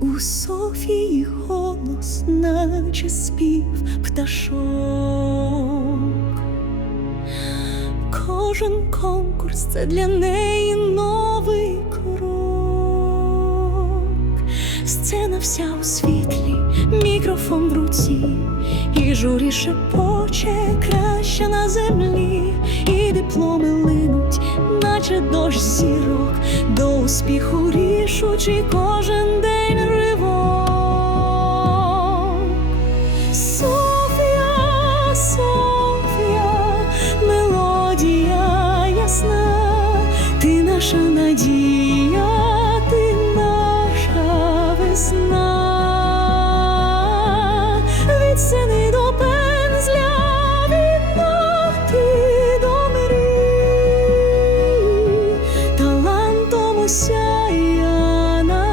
У Софії голос, наче спів пташок. Кожен конкурс це для неї новий крок. Сцена вся у світлі, мікрофон в руці, і журі шепоче краще на землі, і дипломи линуть, наче дощ зірок, до успіху рішучий кожен осяяна,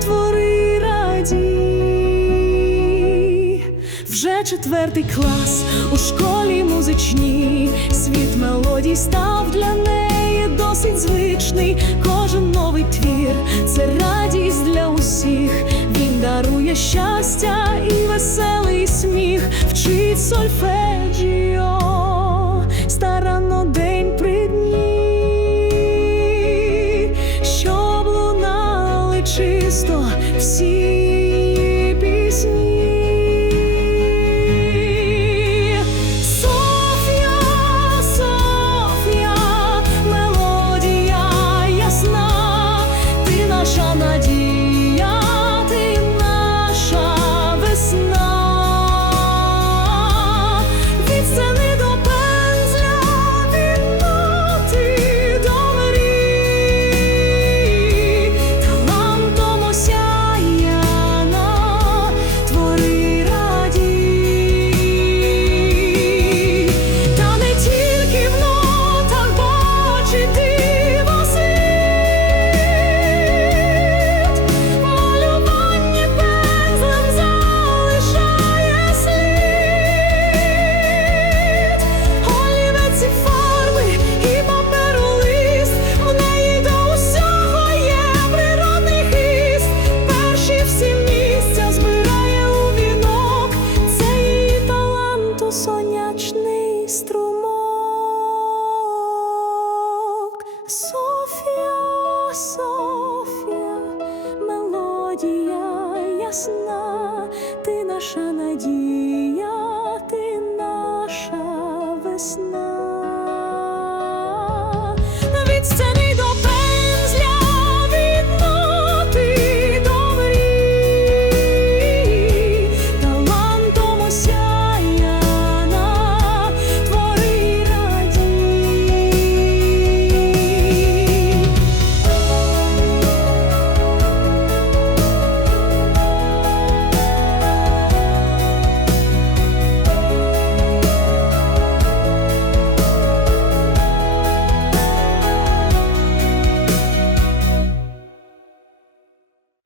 твори радій. Вже четвертий клас у школі музичній, світ мелодій став для неї досить звичний. Кожен новий твір це радість для усіх. Він дарує щастя і веселий сміх, вчить сольфеджіо, чисто всі пісні. Струмок. Софія, Софія, мелодія ясна, ти наша надія.